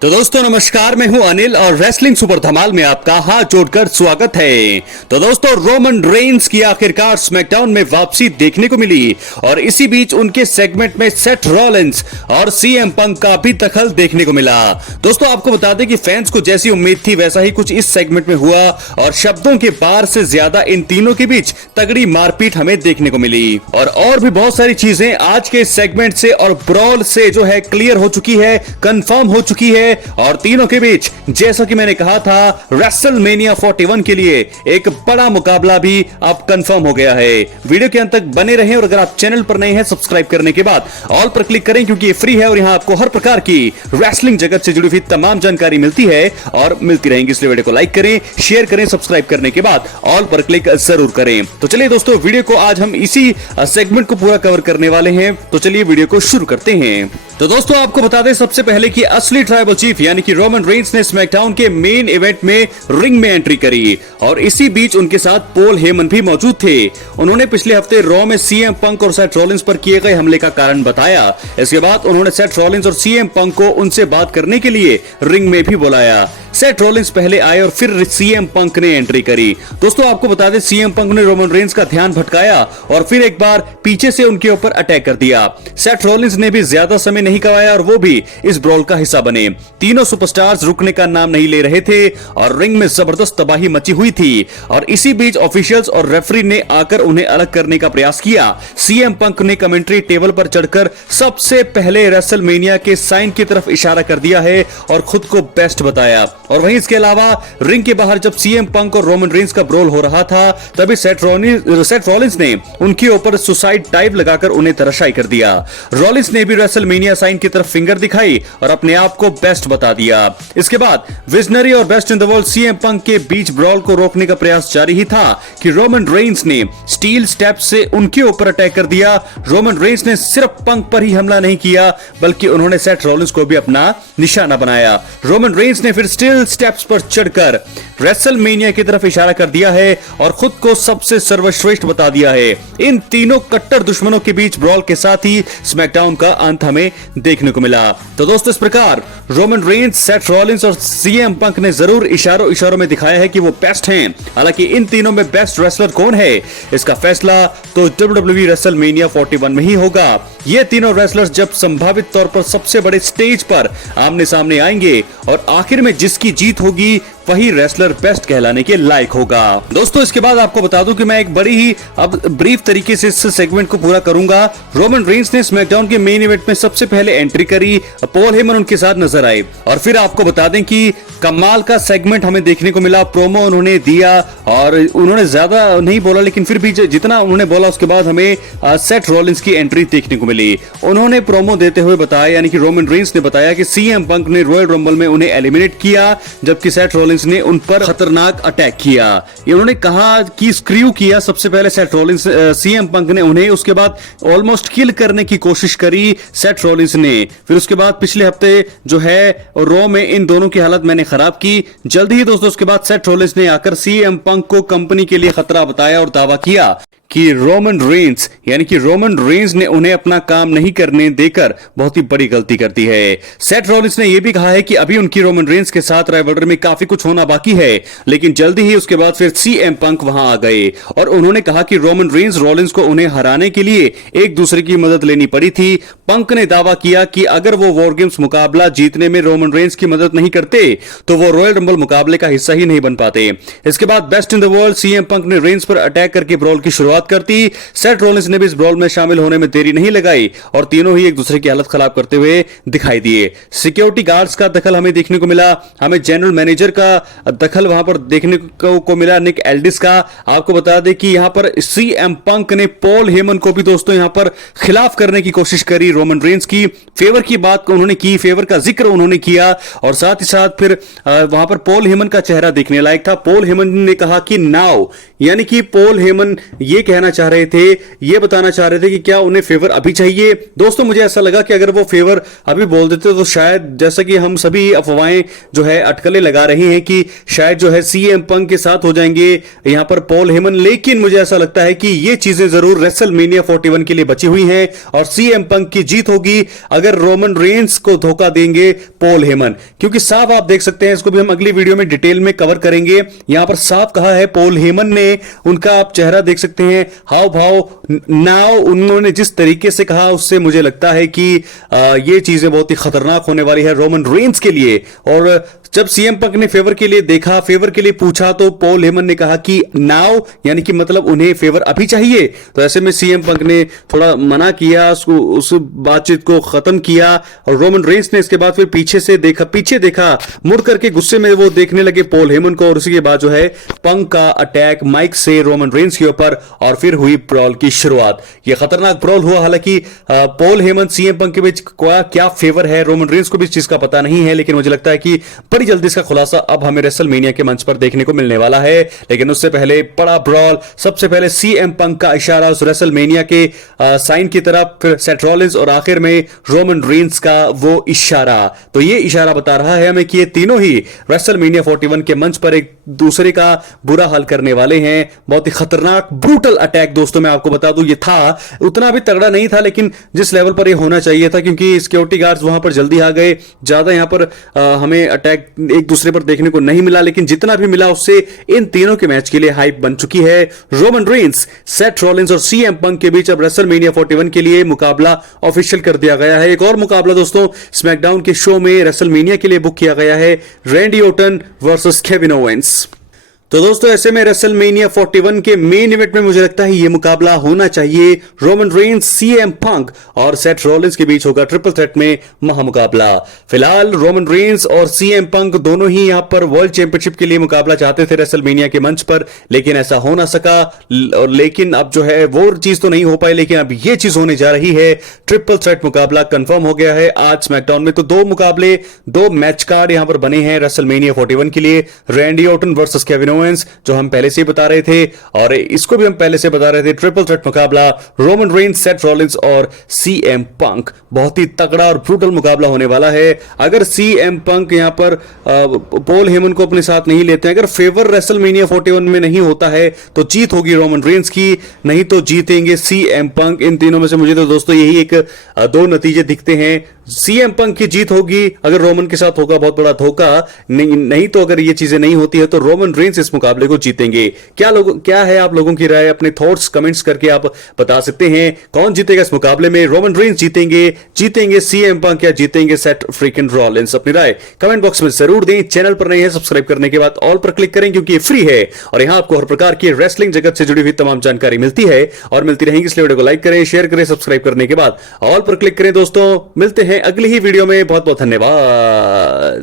तो दोस्तों नमस्कार, मैं हूं अनिल और रेसलिंग सुपर धमाल में आपका हाथ जोड़कर स्वागत है। तो दोस्तों रोमन रेंस की आखिरकार स्मैकडाउन में वापसी देखने को मिली और इसी बीच उनके सेगमेंट में सेथ रॉलिंस और सीएम पंक का भी दखल देखने को मिला। दोस्तों आपको बता दें कि फैंस को जैसी उम्मीद थी वैसा ही कुछ इस सेगमेंट में हुआ और शब्दों के पार से ज्यादा इन तीनों के बीच तगड़ी मारपीट हमें देखने को मिली और भी बहुत सारी चीजें आज के सेगमेंट से और ब्रॉल से जो है क्लियर हो चुकी है, कंफर्म हो चुकी है और तीनों के बीच जैसा कि मैंने कहा था रेसलमेनिया 41 के लिए एक बड़ा मुकाबला भी अब कंफर्म हो गया है। वीडियो के अंत तक बने रहें और अगर आप चैनल पर नए हैं सब्सक्राइब करने के बाद ऑल पर क्लिक करें क्योंकि ये फ्री है और यहां आपको हर प्रकार की रेसलिंग जगत से जुड़ी हुई तमाम जानकारी मिलती है और मिलती रहेंगी। इसलिए वीडियो को लाइक करें, शेयर करें, सब्सक्राइब करने के बाद ऑल पर क्लिक जरूर करें। तो चलिए दोस्तों वीडियो को आज हम इसी सेगमेंट को पूरा कवर करने वाले हैं, तो चलिए वीडियो को शुरू करते हैं। तो दोस्तों आपको बता दें सबसे पहले कि असली ट्राइबल चीफ यानी कि रोमन रेंस ने स्मैकडाउन के मेन इवेंट में रिंग में एंट्री करी और इसी बीच उनके साथ पॉल हेमन भी मौजूद थे। उन्होंने पिछले हफ्ते रॉ में सीएम पंक और सेथ रॉलिंस पर किए गए हमले का कारण बताया। इसके बाद उन्होंने सेथ रॉलिंस और सीएम पंक को उनसे बात करने के लिए रिंग में भी बुलाया। सेथ रॉलिंस पहले आए और फिर सीएम पंक ने एंट्री करी। दोस्तों आपको बता दें सीएम पंक ने रोमन रेंस का ध्यान भटकाया और फिर एक बार पीछे से उनके ऊपर अटैक कर दिया। सेथ रॉलिंस ने भी ज्यादा समय नहीं गवाया और वो भी इस ब्रॉल का हिस्सा बने। तीनों सुपरस्टार्स रुकने का नाम नहीं ले रहे थे और रिंग में जबरदस्त तबाही मची हुई थी और इसी बीच ऑफिशियल्स और रेफरी ने आकर उन्हें अलग करने का प्रयास किया। सीएम पंक ने कमेंट्री टेबल पर चढ़कर सबसे पहले रेसलमेनिया के साइन की तरफ इशारा कर दिया है और खुद को बेस्ट बताया। और वहीं इसके अलावा रिंग के बाहर जब सीएम पंक और रोमन रेंस का ब्रोल हो रहा था तभी सेथ रॉलिंस ने उनके ऊपर सुसाइड डाइव लगाकर उन्हें धराशायी कर दिया। रॉलिंस ने भी रेसलमेनिया साइन की तरफ फिंगर दिखाई और अपने आप को बेस्ट बता दिया। इसके बाद विजनरी और best in the world CM Punk के बीच ब्रॉल को रोकने का प्रयास जारी ही था कि रोमन रेंस ने स्टील स्टेप से उनके ऊपर अटैक कर दिया। रोमन रेंस ने सिर्फ पंक पर ही हमला नहीं किया बल्कि उन्होंने सेथ रॉलिंस को भी अपना निशाना बनाया। रोमन रेंस ने फिर स्टील स्टेप्स पर चढ़कर रेसलमेनिया की तरफ इशारा कर दिया है और खुद को सबसे सर्वश्रेष्ठ बता दिया है। इन तीनों कट्टर दुश्मनों के बीच ब्रॉल के साथ ही स्मैकडाउन का अंत हमें देखने को मिला। तो दोस्तों इस प्रकार रोमन रेंस, सेथ रॉलिंस और सीएम पंक ने जरूर इशारों में दिखाया है कि वो बेस्ट हैं। हालांकि इन तीनों में बेस्ट रेसलर कौन है इसका फैसला तो WWE रेसलमेनिया 41 में ही होगा। ये तीनों रेसलर्स जब संभावित तौर पर सबसे बड़े स्टेज पर आमने सामने आएंगे और आखिर में जिसकी जीत होगी वही रेसलर बेस्ट कहलाने के लायक होगा। दोस्तों इसके बाद आपको बता दूं कि मैं एक बड़ी ही अब ब्रीफ तरीके से इस सेगमेंट को पूरा करूंगा। रोमन रेंस ने स्मैकडाउन के मेन इवेंट में सबसे पहले एंट्री करी, पॉल हेमन उनके साथ नजर आए और फिर आपको बता दें कि कमाल का सेगमेंट हमें देखने को मिला। प्रोमो उन्होंने दिया और उन्होंने ज्यादा नहीं बोला लेकिन फिर भी जितना उन्होंने बोला उसके बाद हमें सेथ रॉलिंस की एंट्री देखने को मिली। उन्होंने प्रोमो देते हुए बताया यानी कि रोमन रेंस ने बताया कि सीएम पंक ने रॉयल रंबल में उन्हें एलिमिनेट किया जबकि सेथ रॉलिंस ने उन पर खतरनाक अटैक किया। उन्होंने कहा कि स्क्रू किया सबसे पहले सेथ रॉलिंस, सीएम पंक ने उन्हें उसके बाद ऑलमोस्ट किल करने की कोशिश करी सेथ रॉलिंस ने। फिर उसके बाद पिछले हफ्ते जो है रॉ में इन दोनों की हालत मैंने खराब की। जल्दी ही दोस्तों उसके बाद सेथ रॉलिंस ने आकर सीएम पंक को कंपनी के लिए खतरा बताया और दावा किया कि रोमन रेंस ने उन्हें अपना काम नहीं करने देकर बहुत ही बड़ी गलती कर दी है। सेथ रॉलिंस ने यह भी कहा है कि अभी उनकी रोमन रेंस के साथ राइवलरी में काफी कुछ होना बाकी है लेकिन जल्दी ही उसके बाद फिर सीएम पंक वहां आ गए और उन्होंने कहा कि रोमन रेंस रॉलिंस को उन्हें हराने के लिए एक दूसरे की मदद लेनी पड़ी थी। पंक ने दावा किया कि अगर वो वॉर गेम्स मुकाबला जीतने में रोमन रेंस की मदद नहीं करते तो वो रॉयल रंबल मुकाबले का हिस्सा ही नहीं बन पाते। इसके बाद best in the world CM Punk ने रेंस पर अटैक करके ब्रॉल की शुरुआत करती। सेथ रॉलिंस ने भी इस ब्रॉल में शामिल होने में देरी नहीं लगाई और तीनों ही एक दूसरे की हालत खराब करते हुए दिखाई दिए। सिक्योरिटी गार्ड्स का दखल हमें देखने को मिला, हमें जनरल मैनेजर का दखल वहां पर देखने को मिला, निक एल्डिस का। आपको बता दें कि यहां पर सीएम पंक ने पॉल हेमन को भी दोस्तों यहां पर खिलाफ करने की कोशिश करी। रोमन रेंस की फेवर की बात उन्होंने की, फेवर का जिक्र उन्होंने किया और साथ ही साथ फिर वहां पर पॉल हेमन का चेहरा देखने लायक था। पॉल हेमन ने कहा कि नाउ यानी कि पॉल हेमन ये कहना चाह रहे थे, ये बताना चाह रहे थे कि क्या उन्हें फेवर अभी चाहिए। दोस्तों मुझे ऐसा लगा कि अगर वो फेवर अभी बोल देते तो शायद, जैसा कि हम सभी अफवाहें जो है अटकलें लगा रही हैं कि शायद जो है सीएम पंक के साथ हो जाएंगे यहां पर पॉल हेमन, लेकिन मुझे ऐसा लगता है कि ये चीजें जरूर रेसलमेनिया 41 के लिए बची हुई हैं और सीएम पंक की जीत होगी अगर रोमन रेंस को धोखा देंगे पॉल हेमन, क्योंकि साफ आप देख सकते हैं, इसको भी हम अगली वीडियो में डिटेल में कवर करेंगे। यहां पर साफ कहा है पॉल हेमन ने, उनका आप चेहरा देख सकते हैं, हाव भाव नाउ, उन्होंने जिस तरीके से कहा उससे मुझे लगता है कि ये चीजें बहुत ही खतरनाक होने वाली है रोमन रेंस के लिए। और जब सीएम पंक ने फेवर के लिए देखा, फेवर के लिए पूछा, तो पॉल हेमन ने कहा कि नाउ, यानी कि मतलब उन्हें फेवर अभी चाहिए। तो ऐसे में सीएम पंक ने थोड़ा मना किया, उस बातचीत को खत्म किया और रोमन रेंस ने इसके बाद फिर पीछे देखा, मुड़ करके गुस्से में वो देखने लगे पॉल हेमन को, और उसी के बाद जो है पंक का अटैक माइक से रोमन रेंस के ऊपर, और फिर हुई ब्रॉल की शुरुआत। यह खतरनाक ब्रॉल हुआ। हालांकि पॉल हेमन सीएम पंक के बीच क्या फेवर है, रोमन रेंस को भी इस चीज का पता नहीं है, लेकिन मुझे लगता है कि बड़ी जल्दी इसका खुलासा अब हमें रेसलमेनिया के मंच पर देखने को मिलने वाला है। लेकिन उससे पहले बड़ा ब्रॉल, सबसे पहले सीएम पंक का इशारा उस रेसलमेनिया के साइन की तरफ, फिर सेथ रॉलिंस और आखिर में रोमन रेंस का वो इशारा। तो ये इशारा बता रहा है हमें कि ये तीनों ही रेसलमेनिया 41 के मंच पर एक दूसरे का बुरा हाल करने वाले हैं। बहुत ही खतरनाक ब्रूटल अटैक दोस्तों, मैं आपको बता दूं, ये था उतना भी तगड़ा नहीं था, लेकिन जिस लेवल पर ये होना चाहिए था, क्योंकि सिक्योरिटी गार्ड्स वहां पर जल्दी आ गए, ज्यादा यहां पर हमें अटैक एक दूसरे पर देखने को नहीं मिला, लेकिन जितना भी मिला उससे इन तीनों के मैच के लिए हाइप बन चुकी है। रोमन रेंस, सेथ रॉलिंस और सीएम पंक के बीच अब रेसलमेनिया 41 के लिए मुकाबला ऑफिशियल कर दिया गया है। एक और मुकाबला दोस्तों स्मैकडाउन के शो में रेसलमेनिया के लिए बुक किया गया है, Randy Orton versus Kevin Owens. तो दोस्तों ऐसे में रेसलमेनिया 41 के मेन इवेंट में मुझे लगता है यह मुकाबला होना चाहिए। रोमन रेंस, सीएम पंक और सेथ रॉलिंस के बीच होगा ट्रिपल थ्रेट में महामुकाबला। फिलहाल रोमन रेंस और सीएम पंक दोनों ही यहां पर वर्ल्ड चैंपियनशिप के लिए मुकाबला चाहते थे रेसलमेनिया के मंच पर, लेकिन ऐसा हो ना सका। लेकिन अब जो है वो चीज तो नहीं हो पाई, लेकिन अब यह चीज होने जा रही है। ट्रिपल थ्रेट मुकाबला कंफर्म हो गया है आज स्मैकडाउन में। तो दो मुकाबले, दो मैच कार्ड यहां पर बने हैं रेसलमेनिया 41 के लिए, Randy Orton versus Kevin Owens, जो हम पहले से ही बता रहे थे, और इसको भी हम पहले से बता रहे थे, ट्रिपल थ्रेट मुकाबला रोमन रेंस, सेथ रॉलिंस और सीएम पंक। बहुत ही तगड़ा और ब्रूटल मुकाबला होने वाला है। अगर सीएम पंक यहां पर पॉल हेमन को अपने साथ नहीं लेते हैं, अगर फेवर रेसलमेनिया 41 में नहीं होता है, तो जीत होगी रोमन रेंस की, नहीं तो जीतेंगे सीएम पंक। इन तीनों में से मुझे तो दोस्तों यही एक दो नतीजे दिखते हैं। सीएम पंक की जीत होगी अगर रोमन के साथ होगा बहुत बड़ा धोखा, नहीं तो अगर ये चीजें नहीं होती है तो रोमन रेंस इस मुकाबले को जीतेंगे। क्या है आप लोगों की राय, अपने थॉट्स कमेंट्स करके आप बता सकते हैं। कौन जीतेगा इस मुकाबले में, रोमन रेंस जीतेंगे सीएम पंक या जीतेंगे सेथ फ्रीकिन रॉलिंस? अपनी राय कमेंट बॉक्स में जरूर दें। चैनल पर नए हैं सब्सक्राइब करने के बाद ऑल पर क्लिक करें, क्योंकि ये फ्री है और यहां आपको हर प्रकार की रेसलिंग जगत से जुड़ी हुई तमाम जानकारी मिलती है और मिलती रहेगी। इसलिए वीडियो को लाइक करें, शेयर करें, सब्सक्राइब करने के बाद ऑल पर क्लिक करें। दोस्तों मिलते हैं अगली ही वीडियो में, बहुत बहुत धन्यवाद।